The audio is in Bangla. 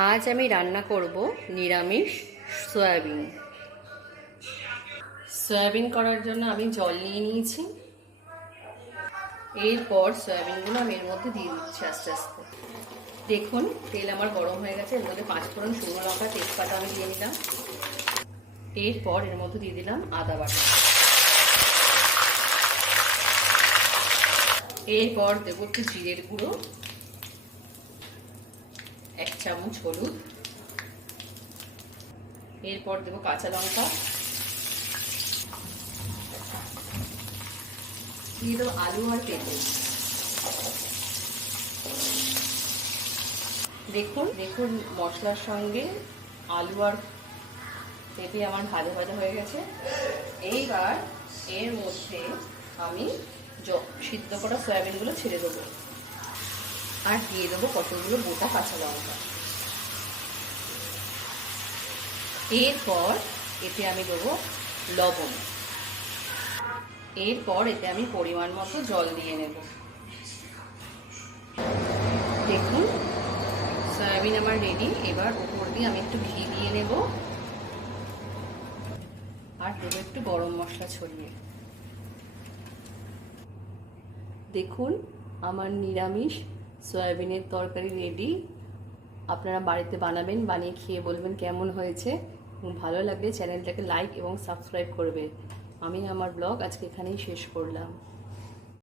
আজ আমি রান্না করব নিরামিষ সয়াবিন। সয়াবিন করার জন্য আমি জল নিয়ে নিয়েছি। এরপর সয়াবিনগুলো আমি এর মধ্যে দিয়ে দিচ্ছি আস্তে আস্তে। দেখুন তেল আমার গরম হয়ে গেছে। এর মধ্যে 5 ফোড়ন, শুকনো লঙ্কা, তেজপাতা আমি দিয়ে নিলাম। এরপর এর মধ্যে দিয়ে দিলাম আদা বাটা। এরপর দেবো একটু জিরের গুঁড়ো, 1 চামচ হলুদ। এরপর দেবো কাঁচা লঙ্কা, দিয়ে দেবো আলু আর পেঁপে। দেখুন দেখুন মশলার সঙ্গে আলু আর পেঁপে আমার ভাজা ভাজা হয়ে গেছে। এইবার এর মধ্যে আমি সিদ্ধ করা সয়াবিনগুলো ছেড়ে দেবো আর দিয়ে দেবো কতগুলো গোটা কাঁচা লঙ্কা। এরপর এতে আমি দেবো লবণ। এরপর এতে আমি পরিমাণ মতো জল দিয়ে নেব। দেখুন সয়াবিন আমার রেডি। এবার উপর দিয়ে আমি একটু ঘি দিয়ে নেব আর দেবো একটু গরম মশলা ছড়িয়ে। দেখুন আমার নিরামিষ সয়াবিনের তরকারি রেডি। আপনারা বাড়িতে বানাবেন, বানিয়ে খেয়ে বলবেন কেমন হয়েছে। ভালো লাগলে চ্যানেলটাকে লাইক এবং সাবস্ক্রাইব করবে। আমি আমার ব্লগ আজকে এখানেই শেষ করলাম।